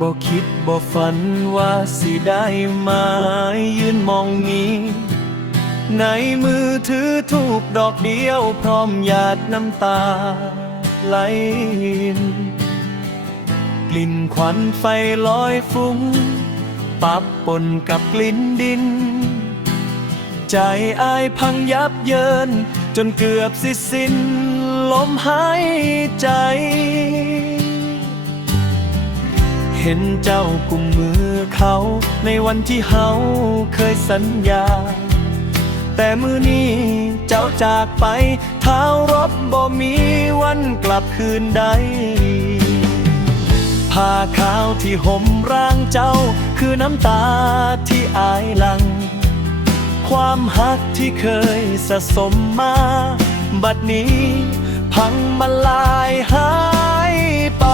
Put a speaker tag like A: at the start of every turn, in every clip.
A: บ่คิดบ่ฝันว่าสิได้มายืนมองนี้ ในมือถือทูบดอกเดียวพร้อมหยาดน้ำตาไหลกลิ่นควันไฟลอยฟุ้ง ปับปนกับกลิ่นดิน ใจอายพังยับเยิน จนเกือบสิสิ้นลมหายใจ เห็นเจ้ากุมมือเขา ในวันที่เฮาเคยสัญญา แต่มือนี้เจ้าจากไป เท้ารบบ่มีวันกลับคืนใดผ้าขาวที่ห่มร่างเจ้า คือน้ำตาที่อายหลัง ความหักที่เคยสะสมมา บัดนี้พังมาลายหายไป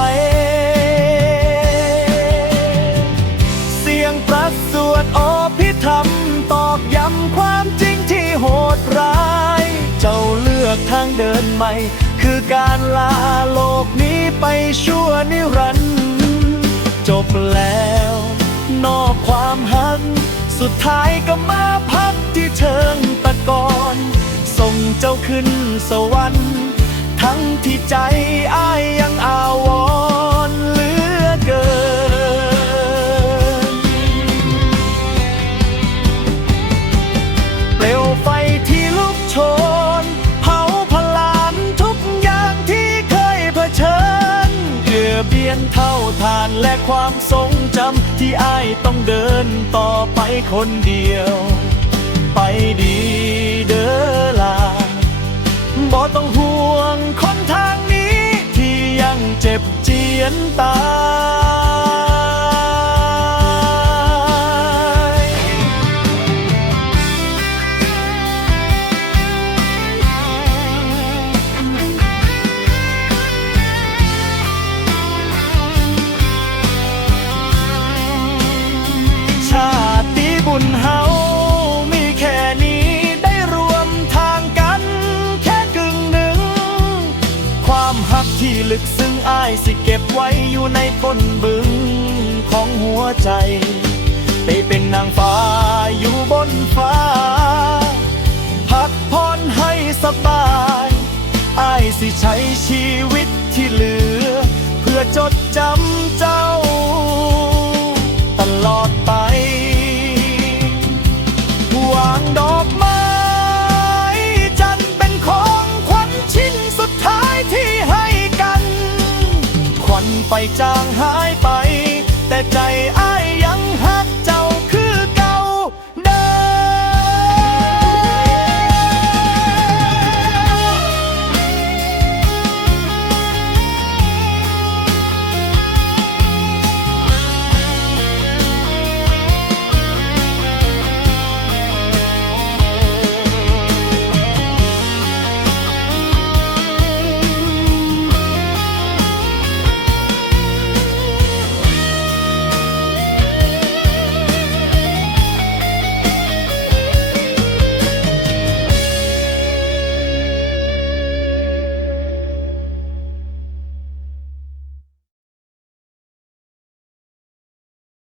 A: ดินใหม่ คือการลาโลกนี้ไปชั่วนิรันดร์จบแล้ว นอกความหัก สุดท้ายก็มาพักที่เชิงตะกอนส่งเจ้าขึ้นสวรรค์ ทั้งที่ใจอ้ายยังเอา และความทรงจำที่อ้ายต้องเดินต่อไปคนเดียว ไปดีเด้อลาบ่ต้องห่วงคนทางนี้ที่ยังเจ็บเจียนตา บุญเฮา มีแค่นี้ได้รวมทางกัน แค่กึ่งหนึ่ง ความหักที่ลึกซึ้งอ้ายสิเก็บไว้อยู่ในก้นบึงของหัวใจ ไปเป็นนางฟ้าอยู่บนฟ้า พักผ่อนให้สบายอ้ายสิใช้ชีวิตที่เหลือ เพื่อจดจำเจ้า จางหายไป แต่ใจ